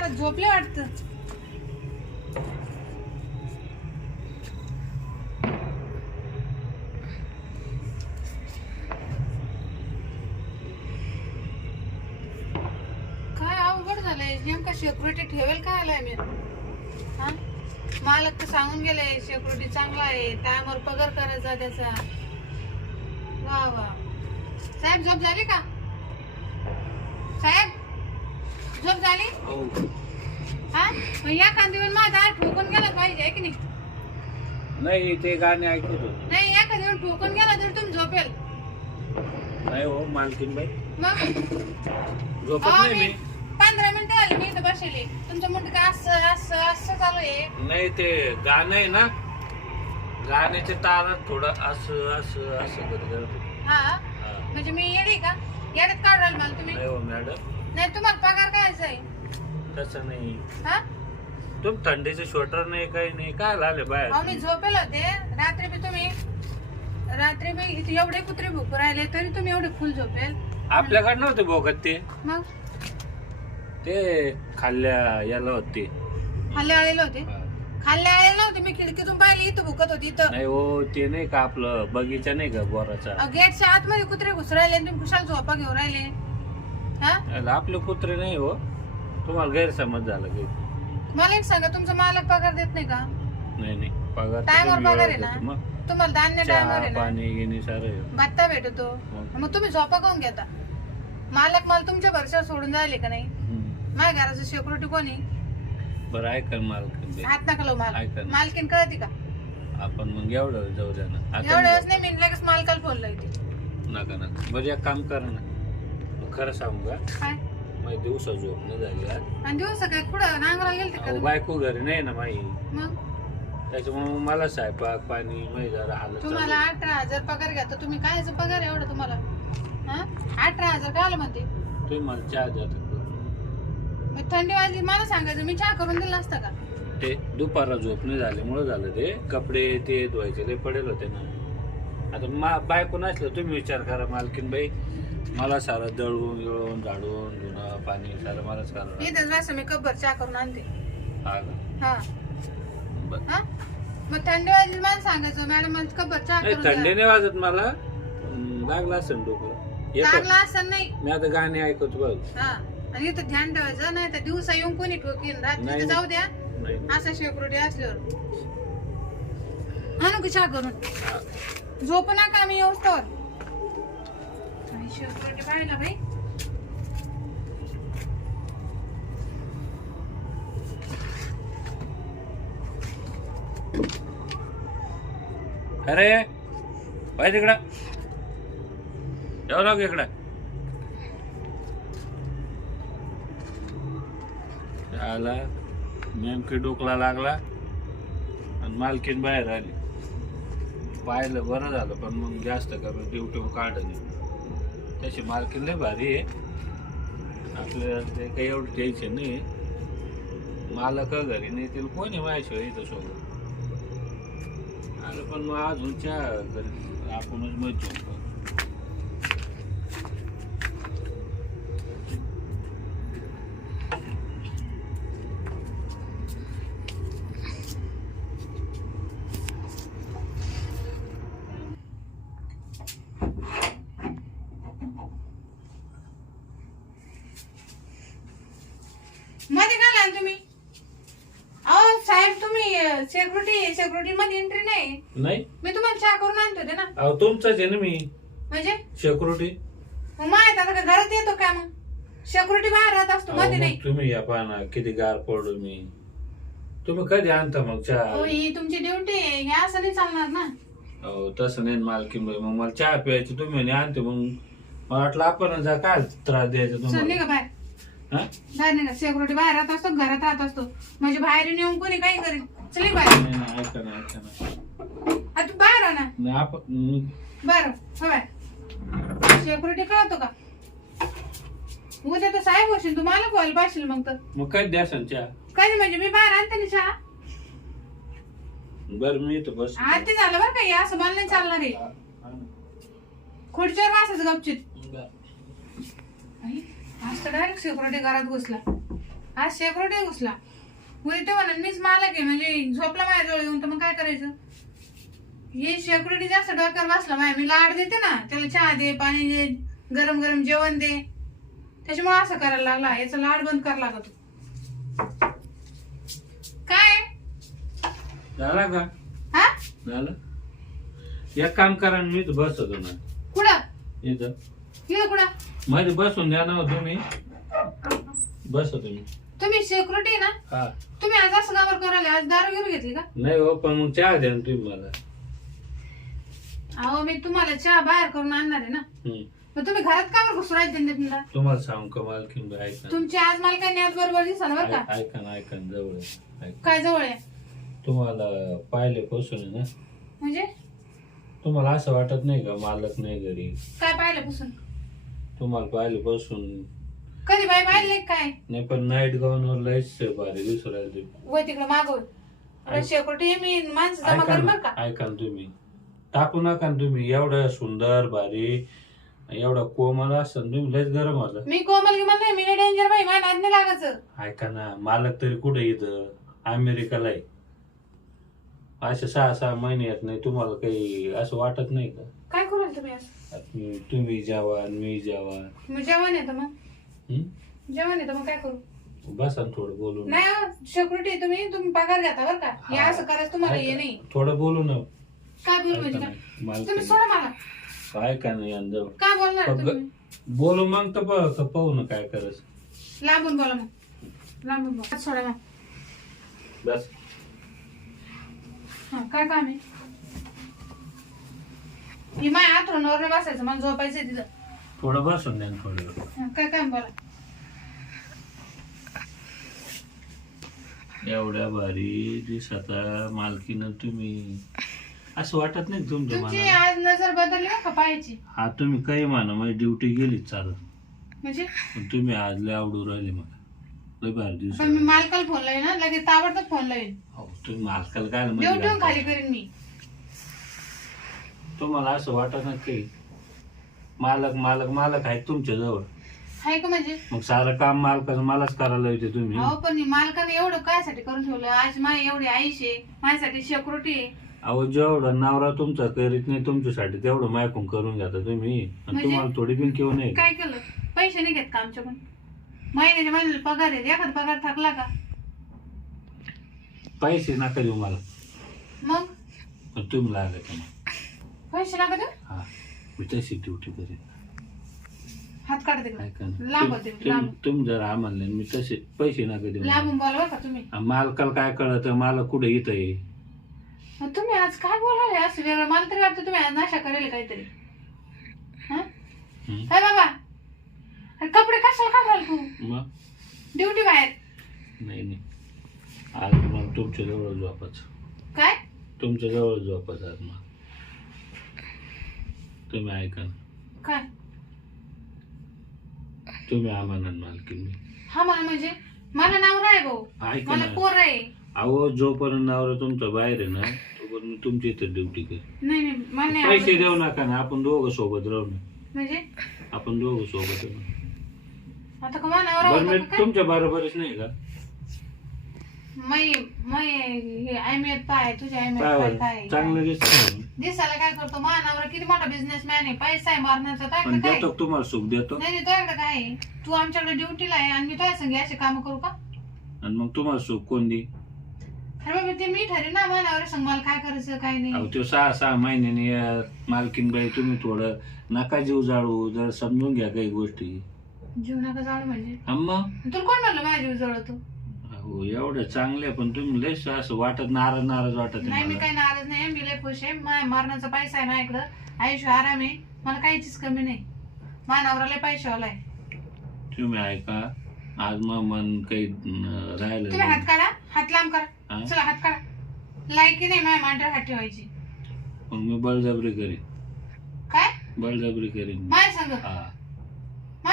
महाराज झोपले वाटतं. काय अवघड झालंय? नेमका सिक्युरिटी ठेवेल काय आलाय मी? हा? मालक तर सांगून गेले सिक्युरिटी चांगला आहे टायमवर पगार करायचा त्याचा. वा वा. साहेब झोप झाली का? साहेब झोप झाली? हो? हा मग या कांदीवर माझा हात ठोकून गेला पाहिजे आहे की नाही? नाही ते गाणे ऐकत होतो. नाही या कांदीवर ठोकून गेला तर तुम्ही झोपेल. नाही हो मालकीन बाई. मग? झोपत अहो, नाही मी मी. पंधरा मिनिटं आली मी इथं बसली तुमचं म्हणतं का असं असं असं चालू आहे. नाही ते गाणं आहे ना गाण्याचे तारात थोडं असं असं असं करत करत. हा? हा. म्हणजे मी येडी का? येड्यात काढाल मला तुम्ही? नाही हो मॅडम. नाही तुम्हाला पगार काय आहे? तसं नाही. हा? तुम थंडीचे स्वेटर नाही काही नाही. काय झाले बाहेर? अहो मी झोपेल होते. रात्री बी तुम्ही रात्री बी इथे एवढे कुत्रे भूक राहिले तरी तुम्ही एवढे फुल झोपेल. आपल्याकडे नव्हते भोगत ते. मग? ते खाल्ल्या याला होते. खाल्ले आलेले होते? खाल्ले आलेले नव्हते मी खिडकीतून पाहिले इथं भुकत होती इथं. नाही हो ते नाही का आपलं बगीचा नाही का बोराचा? गेटच्या आतमध्ये कुत्रे घुस राहिले आणि तुम्ही कुशाल झोपा घेऊन राहिले. हा? याला आपले कुत्रे नाही हो. तुम्हाला गैरसमज झाला की. मला एक सांगा तुमचा मालक पगार देत नाही का? नाही नाही. पगार तर टायमवर तुम्ही पगार आहे ना? देतो. मग. तुम्हाला धान्य टायमवर आहे ना? पाणी गिनी सारं भत्ता भेटतो. मग. मग तुम्ही झोपा काऊन घेता? मालक मला तुमच्या भरशावर सोडून जायले का नाही? हम्म. माझ्या घराचं सिक्युरिटी कोणी? बरं ऐका मालकीन बाई. हात नका लावू मला ऐका ना. मालकीन कळते का? आपण मग एवढं जाऊ द्या ना. आता एवढ्या वेळेस नाही मी लगेच मालकाला फोन लावते. नका नका. बरं एक काम करा ना. खरं सांगू का? काय? माझी दिवसा झोप नाही झाली आज. आणि दिवस काय कुठं? नांगरा गेलते का अहो, तुम्ही? बायको घरी नाही ना माई. मग? त्याच्यामुळे मला स्वयंपाक पाणी माही जरा हालत तुम्हाला अठरा हजार पगार घ्या तर तुम्ही काय पगार एवढं तुम्हाला? हा? अठरा हजार काय आलं म्हणते? तुम्ही मला चहा द्या आता. मग थंडी वाजली मला सांगायचं मी चहा करून दिला असता का? ते दुपारा झोप नाही झाल्यामुळं झालं ते. कपडे ते धुवायचे लय पडेल होते ना. आता मा बायको नसलं तुम्ही विचार करा मालकीन बाई. मला सारं दळून गिळून झाडून धुणं पाणी सारं मलाच करावं इथेच बस मी कब्बर चहा करून आणते. हा का? हा. बरं. हा? मग थंडी वाजली मला सांगायचं मॅडम मला कब्बर चहा नाही करून थंडी द्या. नाही वाजत मला. हम्म, लागला असेल डोकं. येतो लागला असं नाही. मी आता गाणे ऐकतो बघ. हा. आणि इथं ध्यान ठेवायचं नाही तर दिवसा येऊन कोणी ठोकीन रात्री नाही. तर जाऊ द्या. नाही. असं शेकडोटी असल्यावर. आणू की चहा करून? झोप नका मी येऊस्तवर शेकडोटी पाहिला अरे पाहिजे इकडं जाऊ लाग इकडं. आला नेमकी डोकला लागला आणि मालकीन बाहेर आली. पाहिलं बरं झालं पण मग जास्त करून ड्युटी काढली तशी मालकीन लय भारी आहे. आपल्याला ते काही एवढं टेन्शन नाही. मालक घरी नाही कोणी माझ्याशिवाय इथं सोबत आलं पण मग अजून चहा घरी आपणच मत झोपतो मध्ये काय लहान तुम्ही अहो साहेब तुम्ही सेक्युरिटी मध्ये एंट्री नाही. नाही? मी तुम्हाला चहा करून आणतो होते ना. अहो तुमचंच आहे ना मी. म्हणजे? सिक्युरिटी मग माहीत आता का घरात येतो का मग? सेक्युरिटी बाहेर राहत असतो मध्ये नाही. तुम्ही या पाना किती गार पडू मी. तुम्ही कधी आणता मग चहा? ही तुमची ड्युटी आहे. हे असं नाही चालणार ना. अहो तसं नाही मालकी मग मला चहा प्यायची तुम्ही म्हणे आणते मग. मला वाटलं आपण जा काय त्रास द्यायचा चल तुम्हाला निघा बाहेर. हा? बाहेर निघा. सेक्युरिटी बाहेर राहत असतो घरात राहत असतो. म्हणजे बाहेर येऊन कोणी काही करेल चल बाहेर. नाही नाही ऐका ना ऐका ना. आ, तू बाहेर राहा ना नाही आपण मी- बरं हो बाय. सेक्युरिटी कळतो का? उद्या तर साहेब होशील तू मला कॉल पाशील मग तर. मग कधी द्या चहा? कधी म्हणजे मी बाहेर आणते ना चहा? बरं मी तर बस आरती झालं बरं का हे असं मला नाही चालणार आहे खुर्चीवर वासाच गपचित आई, आज तर डायरेक्ट सिक्युरिटी घरात घुसला. आज शेकडो घुसला. उद्या ते म्हणून मीच मालक आहे म्हणजे झोपला माझ्याजवळ येऊन तर मग काय करायचं? हे शेकडो जास्त डोक्यावर बसला माझ्या मी लाड देते ना त्याला चहा दे पाणी दे गरम गरम जेवण दे. त्याच्यामुळे असं करायला लागला याचा लाड बंद करायला लागतो काय? झाला का? हा? झालं? एक काम करा ना, मी तर बसतो ना. कुठं? इथं. इथं कुठं? मध्ये बसून द्या ना हो तुम्ही. बसा तुम्ही तुम्ही सिक्युरिटी ना? हा. तुम्ही आज असं कावर करायला आज दारू गिरू घेतली का? नाही हो पण मग चहा द्या ना तुम्ही मला. अहो मी तुम्हाला चहा बाहेर करून आणणार आहे ना. हम्म. मग तुम्ही घरात का बरं घुसून राहायचे त्यांना तुम्हाला सांगू का ऐका ना. तुमची आज मला काही आज बरोबर दिसणार बरं का? ऐ- ऐका ना ऐका ना जवळ आहे. ऐका. काय जवळ आहे? तुम्हाला पाहिले पासून आहे ना म्हणजे? तुम्हाला असं वाटत नाही का मालक नाही घरी? काय पाहिलं पुसून तुम्हाला पाहिले पासून कधी बाई पाहिले काय? नाही पण नाईट गाऊनवर लयच भारी दिसू राहिले. वय तिकडे मागव ऐक. शेकोटी मी? माणसं जमा ऐका करून ना बरं का? ऐका ना तुम्ही. टाकू नका ना तुम्ही. एवढं सुंदर भारी एवढा कोमल असं. तुम्ही लयच गरम होता. मी कोमल गिमल नाही मी डेंजर बाई नाद नाही लागायचं ऐका ना मालक तरी कुठे इथं? अमेरिकाला आहे. असे सहा सहा महिने येत नाही. तुम्हाला काही असं वाटत नाही का? काय करू तुम्ही तुम्ही- जवान मी जवान मग जेवण येतं मग? जेवण येतं मग काय करू? बसा ना थोडं बोलू ना. नाही सिक्युरिटी तुम्ही तुम्ही पगार घेता बरं का? हे हा. असं करायचं तुम्हाला हे नाही. थोडं बोलू ना. काय बोलू म्हणजे काय? तुम्ही. सोडा मला. ऐका ना यांजवळ काय बोलणार पग- तुम्ही? बोलू मग तर प- का पाहू ना काय करायचं. लांबून बोला मग. लांबून बोला. सोडा मग. बस. हा काय काम आहे? ही माय आथरून बसायचं. मला झोपायचंय तिथं. थोडं बसून द्या ना थोडं. हा, काय काम बोला एवढ्या भारी दिसता मालकीनं तुम्ही. असं वाटत नाही का तुमच्या तुमची मनाला? आज नजर बदलली बरं का पायाची? हा तुम्ही काही म्हणा माझी ड्युटी गेलीच चालत. म्हणजे? पण तुम्ही आज लय आवडू राहिले मला. लय भारी दिवस पण मी मालकाला फोन लावीन ना लगेच ताबडतोब फोन लावीन. तुम्ही मालकाला काय देऊ ठेवून खाली घालता? करीन मी. तुम्हाला असं वाटत ना काही? मालक मालक मालक आहेत तुमच्या जवळ. का म्हणजे मग सारं काम मालकाचं मलाच करायला येते तुम्ही. अहो पण मालकाने एवढं कायसाठी करून ठेवलं? आज माझी एवढी आईश माझ्यासाठी आहे. अहो जेवढं नवरा तुमचा करीत नाही तुमच्यासाठी तेवढं मायकून करून घेता तुम्ही. आणि म्हणजे? तुम्हाला थोडी बिन किंवा नाही. काय केलं? पैसे नाही घेत का आमच्याकडून? महिन्याच्या महिन्याला पगार आहे एखादा पगार थकला का? पैसे नका देऊ मला. मग? पण तुम्ही लागले का मग पैसे नका देऊ? हा मी तशी ड्युटी करेन. हात काढ तिकडे. ऐका ना. लांब तुम- तुम- लांब. तुम्ही जर आम्हाला मी तसे पैसे नका देऊ. मला. लांबून बोलवा का तुम्ही? मालकाला काय कळत? मला कुठे इथं आहे? मग तुम्ही आज काय बोलायला असं वेगळं. मला तरी वाटतं तुम्ही आज नाशा करेल काहीतरी. हं? हं? काय बाबा. अरे कपडे कशाला का घाल तू मग? ड्युटी बाहेर. नाही नाही. आज मग तुमच्या जवळ झोपायचं. काय? तुमच्या जवळ झोपायचं आज मग तुम्ही ऐका ना. काय? तुम्ही आम्हाला मालकीन मी हा मला म्हणजे? मला नवरा आहे भाऊ ऐका मला ना. पोर आहे. अहो जोपर्यंत नवरा तुमचा बाहेर आहे ना तोपर्यंत मी तुमची इथे ड्युटी कर. नाही नाही मला नाही पैसे आवडत. देऊ नका ना आपण दोघं सोबत राहू ना. म्हणजे? आपण दोघं सोबत राहू आता का मला नवरा बरं होता मी का काय? तुमच्या बरोबरच नाही का? मै मै हे आयमेत पाय तुझ्या आयमेत पाय चांगलं दिसत दिसायला काय करतो? महानवरा किती मोठा बिझनेसमॅन आहे पैसा आहे मारण्याचा पण तुझ्याकडे काय? देतो का तुम्हाला सुख? देतो. नाही नाही तुझ्याकडे काय आहे? तू आमच्याकडे ड्युटीला आहे आणि मी तुझ्या संगे असे काम करू का? आणि मग तुम्हाला सुख कोण दे अरे बाबा ते मी ठरेन ना महानवरा संग मला काय करायचं काय अहो नाही तो सहा सहा महिन्याने या मालकीन बाई तुम्ही थोडं नका जीव जाळू जरा समजून घ्या काही गोष्टी. जीव नका जाऊ म्हणजे. मग तुला कोण म्हणलं माझ्या जीव जळतो? अहो एवढं चांगले पण तुम्ही लय असं वाटत नाराज नाराज वाटत आहे नाही मी. काही नाराज नाही मी लय खुश आहे. मा- मारण्याचा पैसा आहे माझ्याकडं. आयुष्य आराम आहे. मला काहीचीच कमी नाही. माझ्या नवऱ्याला पैशावाला आहे. तुम्ही ऐका आज मग मन काही अं, राहिलं तुम्ही हात नाही. काढा हात लांब करा. हा? चला हात काढा. लायकी नाही माझ्या मांडर हात ठेवायची. मग मी बळजबरी करीन. काय? बळजबरी करीन. माझ्या संग? हा.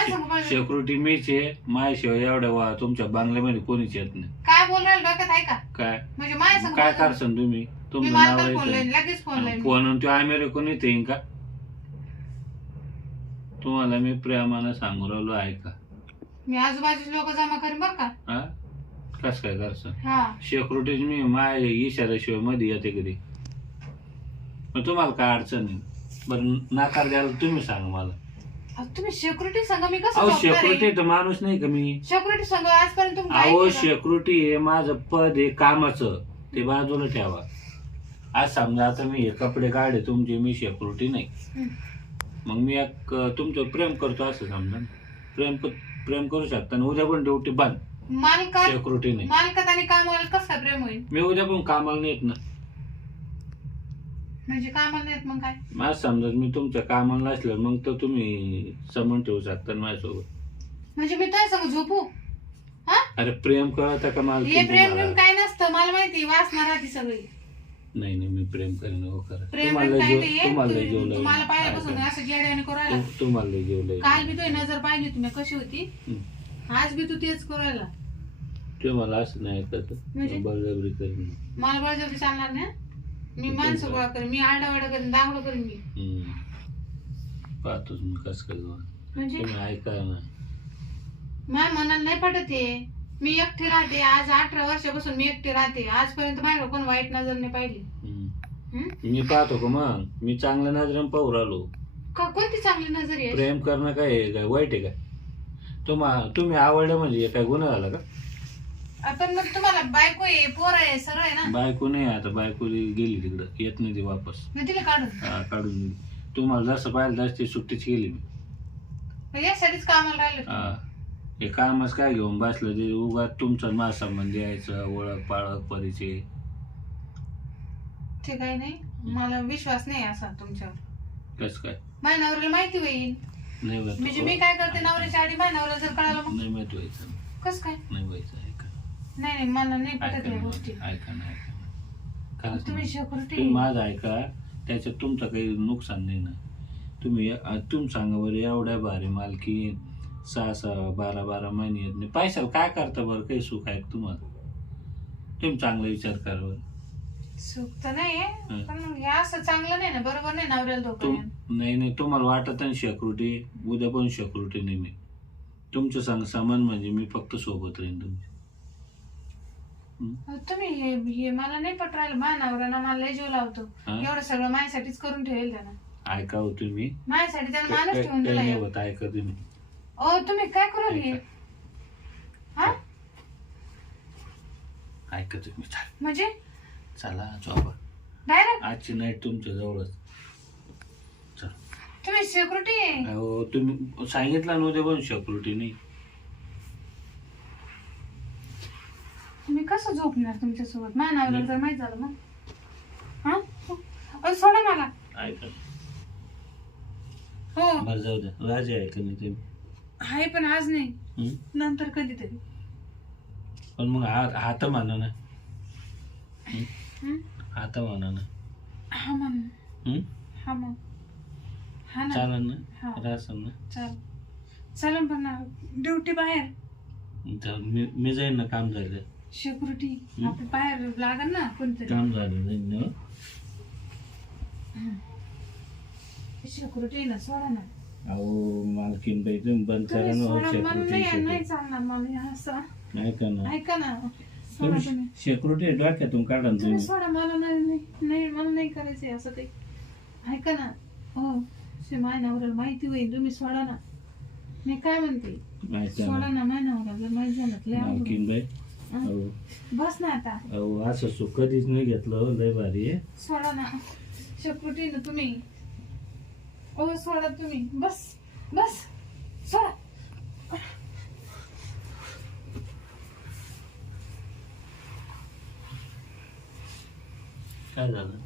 माझ्या संग बोल. सिक्युरिटी मीच आहे. माझ्याशिवाय एवढ्या वा तुमच्या बांगल्यामध्ये कोणीच येत नाही. काय बोल राहिलं डोक्यात? आहे का काय? म्हणजे माझ्या काय. करसान तुम्ही? मी तुमचं मालकाला नाव फोन लाईन येतं लगेच फोन लाईन फोन आणि तो अमेरिकन येते का? तुम्हाला मी प्रेमानं सांगू राहिलो ऐका. मी आजूबाजूचे लोक जमा करीन बर का? हा? कस काय करचं हा. शेक्युरिटीज मी माय इशाऱ्याशिवायमध्ये येते कधी. मग तुम्हाला काय अडचण नाही बरं नाकार द्यायला तुम्ही सांगा मला. तुम्ही सिक्युरिटी संघ मी कसं अहो आहे? तर माणूस नाही का मी? सिक्युरिटी संघ आजपर्यंत तुम्ही काय अहो केलं? हे माझं पद आहे कामाचं. ते बाजूला ठेवा. आज समजा आता मी हे कपडे काढे तुमचे मी शेक्युरिटी नाही. हं. मग मी एक अं, तुमचं प्रेम करतो असं समजा. प्रेम क- प्रेम करू शकता आणि उद्या पण ड्युटी बंद. मालकात शेक्युरिटी नाही. मालकात आणि कामाला कसं काय प्रेम होईल? मी उद्या पण कामाला नाही येत ना. म्हणजे कामाला नाहीत मग काय मला समजा मी तुमच्या कामाला नसलं मग तर तुम्ही समन ठेवू शकता ना माझ्यासोबत म्हणजे मी काय सांगू झोपू हा अरे प्रेम कळत का मला हे प्रेम तुम्हाला? प्रेम काय नसतं मला माहिती वासना राहते सगळी नाही नाही मी प्रेम करेन हो खरं प्रेम तुम्हाला काय जेव- ते ये, तुम्हाला लय तुम्ही-. तुम्हाला पाहिल्यापासून. असं जेड्याने करायला तुम- तुम्हाला लय जेवलंय. काल बी तुझी नजर पाहिली तुम्ही कशी होती. आज बी तू तेच करायला तुम्हाला असं नाही ऐकत म्हणजे? बळजबरी करेन मला बळजबरी चालणार नाही? मी माणसं गोळा करेन मी आरडावाडा करेन दांगडं करेन मी. हं. पाहतोच मी कसं काय जाऊ. म्हणजे? तुम्ही ऐका ना. माझ्या मनाला नाही पटत हे. मी एकटी राहते आज अठरा वर्षापासून मी एकटी राहते. आजपर्यंत माझ्या कोण वाईट नजर नाही पाहिली. हं? मी पाहतो का मग? मी चांगल्या नजरेने पाहू राहिलो. का कोणती चांगली नजर आहे? प्रेम करणं काय आहे काय वाईट आहे का? तुम्हा तुम्ही आवडलं म्हणजे हे काय गुन्हा झाला का? आपण मग तुम्हाला बायको आहे पोर आहे सगळं आहे ना? बायको नाही आता बायको गेली तिकडं. येत नाही ती वापस. मग तिला काढून हा, काढून दिली तुम्हाला जसं पाहिलं तसं ती सुट्टीच गेली मी. मग यासाठीच कामाला राहिलो. हा. हे कामच काय घेऊन बसलं ते? उगाच तुमचा माझा संबंध यायचं ओळख पाळख परिचय. ते काही नाही. मला विश्वास नाही असा तुमच्यावर. कसं काय? माझ्या नवऱ्याला माहिती होईल. नाही म्हणजे मी व्हायचं काय करते? नवऱ्याच्या आधी माझ्या नवऱ्याला जर कळालं मग. नाही माहीत व्हायचं. कस काय? नाही व्हायचं नाही नाही मला नाही पटत ऐका या ना गोष्टी. ऐका ना ऐका ना. खरंच तुम्ही. सिक्युरिटी तुम्ही माझं ऐका त्याच्यात तुमचं काही नुकसान नाही ना. तुम्ही तुम्ही सांगा बरं एवढ्या भारी मालकी सहा सहा बारा बारा महिने येत नाही. पैशाला काय करता बरं? काही सुख आहे का तुम्हाला? तुम्ही चांगला विचार करा बरं. सुख तर नाही हं. पण मग हे असं चांगलं नाही ना बरोबर नाही नवऱ्याला धोका तुम देणं. नाही नाही तुम्हाला वाटत नाही शेक्युरिटी उद्या पण शेक्युरिटी नाही मी. तुमचं सांग सामान म्हणजे मी फक्त सोबत राहीन तुमच्या. तुम्ही हे हे मला नाही पट राहिलं माझ्या नवऱ्यानं मला लय जीव लावतो. हा? एवढं सगळं माझ्यासाठीच करून ठेवेल त्यानं. ऐका हो तुम्ही? माझ्यासाठी त्यानं काय- माणूस काय ठेवून दिला नाही. होत ऐका तुम्ही. अहो तुम्ही काय करू हे? हा? ऐका तुम्ही चला. म्हणजे? चला झोपा. डायरेक्ट? आजची नाईट तुमच्या जवळच. चला. तुम्ही सिक्युरिटी अहो तुम्ही सांगितलं नव्हते पण शेक्युरिटी नाही मी कसं झोपणार तुमच्यासोबत? माझ्या नवऱ्याला जर माहीत झालं मग हा? अहो, सोडा मला. ऐका. हो. बरं जाऊ द्या. राजे ऐका नाही तुम्ही? आहे पण आज नाही. हं? नंतर कधीतरी. पण मग हात हात ना. हं? हात ना. हा मग हं? हा मग हा ना. चालेल हा. ना राहसन ना. चल. चल पण ड्युटी बाहेर. मी मी जाईन ना काम झालं. सिक्युरिटी हं? आपलं बाहेर लागल ना कोणतरी. काम झालं जाईन ना. सिक्युरिटी ना सोडा ना. अहो मालकीन बाई तुम्ही बंद करा तुम्ही ना सोडा मला नाही नाही चालणार मला हे असं. ऐका ना. ऐका ना. सोडा तुम्ही तुम्ही. शेक्युरिटी डोक्यातून काढा ना तुम्ही तुम्ही. सोडा मला नाही नाही- नाही मला नाही करायचंय असं काही ऐका ना. हो शे माय नवऱ्याला माहिती होईल तुम्ही सोडा ना. मी काय म्हणते? ऐका सोडा ना ना माय नवऱ्याला. माहिती झालं लय अवघड. मालकीन बाई हं. अहो. बस ना आता. अहो असं सुख कधीच नाही घेतलं लय भारी आहे. सोडा ना. शेकोटी ना तुम्ही. ओ सोडा तुम्ही. बस बस. सोडा. काय झालं?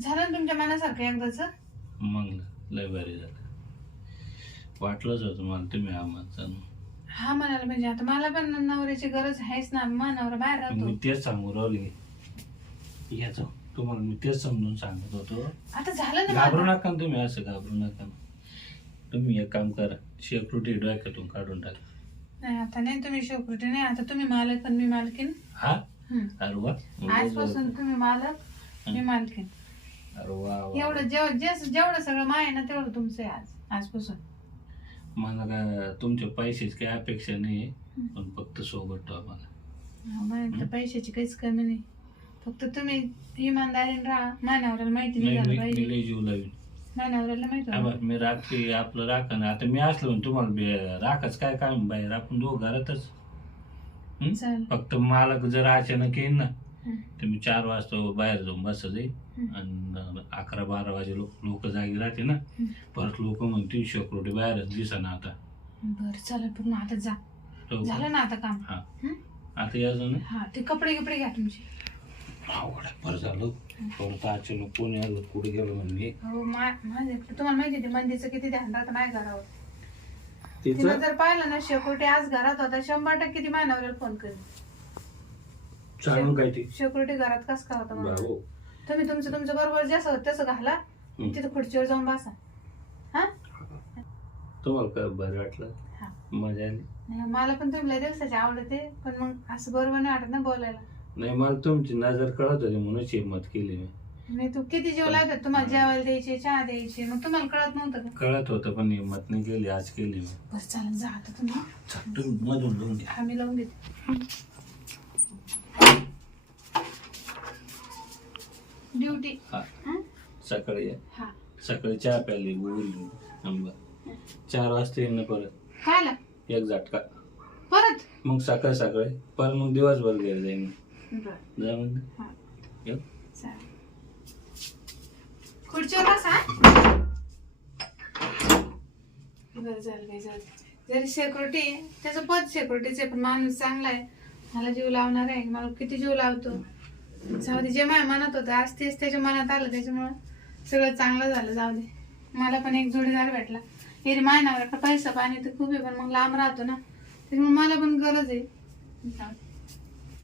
झालं ना तुमच्या मनासारखं एकदाच? मग लय भारी झालं. वाटलंच होतं मला तुम्ही आम्हाला हा म्हणाला म्हणजे आता मला पण नवऱ्याची गरज आहेच ना मा नवरा बाहेर राहतो. मी तेच सांगू राहिले. याचं तुम्हाला मी तेच समजून सांगत होतो. आता झालं ना घाबरू माझं. नका ना तुम्ही असं घाबरू नका. तुम्ही एक काम करा शेक्युरिटी डोक्यातून काढून टाका. नाही आता नाही तुम्ही शेकोटी नाही आता तुम्ही मालक पण मी मालकीन. हा. अरे वा आजपासून तुम्ही मालक मी मालकीन. अरे वा वा. एवढं जेव जे जेवढं सगळं माय ना तेवढं तुमचं आहे आज आजपासून. मला काय तुमच्या पैशाची काही अपेक्षा नाही. पण फक्त सोबत ठेवा मला मला तर पैशाची काहीच कमी नाही फक्त तुम्ही इमानदारीने राहा मानावऱ्याला माहिती नाही नाही झालं मी मी पाहिजे लय जीव लावीन मानावऱ्याला माहिती हा मी रात्री आपलं राखा ना आता मी असलो ना तुम्हाला बे- राखाच काय काम बाहेर आपण दोघं घरातच हं? चालेल फक्त मला जर अचानक येईन ना. तर मी चार वाजता बाहेर जाऊन बस जाईल हं. आणि अकरा बारा वाजे लोक लोक जागी राहते ना हं. परत लोक म्हणतील शेकोटी बाहेरच दिसा ना आता. बरं चालेल पण मग आता जा. तो- झालं ना आता काम? हा. हं? आता यायचं ना हा ते कपडे कपडे घ्या तुमचे. आवड. बरं झालं. परत अचानक कोणी आलं कुठे गेलो म्हणजे हो मा माझे तुम्हाला माहिती आहे ते मंदीचं किती ध्यान राहतं माझ्या घरावर. तिनं तिचं जर पाहिलं ना शेकोटी आज घरात होता शंभर टक्के ती मानावऱ्याला फोन करेल. सांगून काय ती? शेकोटी घरात कस का होता म्हणून. भाऊ तुम्ही तुमचं तुमचं बरोबर जसं होतं तसं घाला. हं. तिथं खुर्चीवर जाऊन बसा. हा? तुम्हाला काय बरं वाटलं? हा. मजा आली? नाही, मला पण तुम्ही लय दिवसाची आवडते पण मग असं बरोबर नाही वाटत ना बोलायला. नाही मला तुमची नजर कळत होती म्हणून हिंमत केली मी. नाही तू किती जीव लावतात तुम्हाला जेवायला द्यायचे चहा द्यायचे मग तुम्हाला कळत नव्हतं का? कळत होतं पण हिंमत नाही केली आज केली मी. बरं चालेल जा आता तुम्ही. चल, तुम्ही मधून लावून घ्या. हा मी लावून देते ड्युटी हा. सकाळी या. हा. सकाळी चहा प्यायली बोलली आंबा चार वाजता येईन ना परत. काय आला एक झटका परत? मग सकाळ सकाळी. परत मग दिवसभर घरी जाईन बरं. जा मग. हा. येऊ? चालेल. खुर्चीवर बसा बरं झालं काही झालं. जरी सेक्युरिटी त्याचं पद सेक्युरिटीच आहे पण माणूस चांगला आहे. मला जीव लावणार आहे. मला किती जीव लावतो? जाऊ दे जे माझ्या मनात होतं आज तेच त्याच्या मनात आलं त्याच्यामुळं सगळं चांगलं झालं जाऊ दे मला पण एक जोडीदार भेटला. हे मायनावर पैसा पाणी तर खूप आहे पण मग लांब राहतो ना. त्याच्यामुळे मला पण गरज आहे. जाऊ